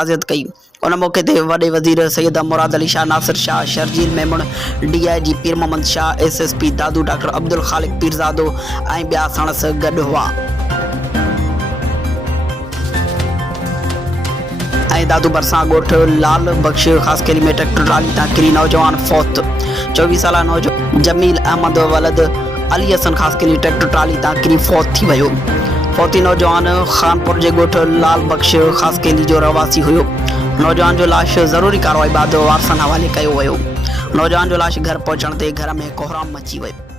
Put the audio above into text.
ताज़ियत कई। उन मौके ते वॾे वज़ीर सैयद मुराद अली शाह, नासिर शाह, शर्जील मेमण, DIG पीर मोहम्मद शाह, SSP दादू डॉक्टर अब्दुल ख़ालिक पीरज़ादो ऐं ॿिया सणस गॾु हुआ। ऐं दादू भरिसां ॻोठ लाल बख्श ख़ासकेली में ट्रैक्टर ट्राली तां किरी नौजवान फौत। 24 साला नौजवान जमील अहमद वलद अली हसन ख़ासकेली ट्रैक्टर ट्राली तां किरी फौत थी वियो। फौती नौजवान ख़ानपुर जे ॻोठ लाल बख्श ख़ासकेली जो रवासी हुयो। नौजवान जो लाश ज़रूरी कार्रवाई बाद वारसनि हवाले कयो वियो। नौजवान जो लाश घर पहुचण ते घर में कोहराम मची वियो।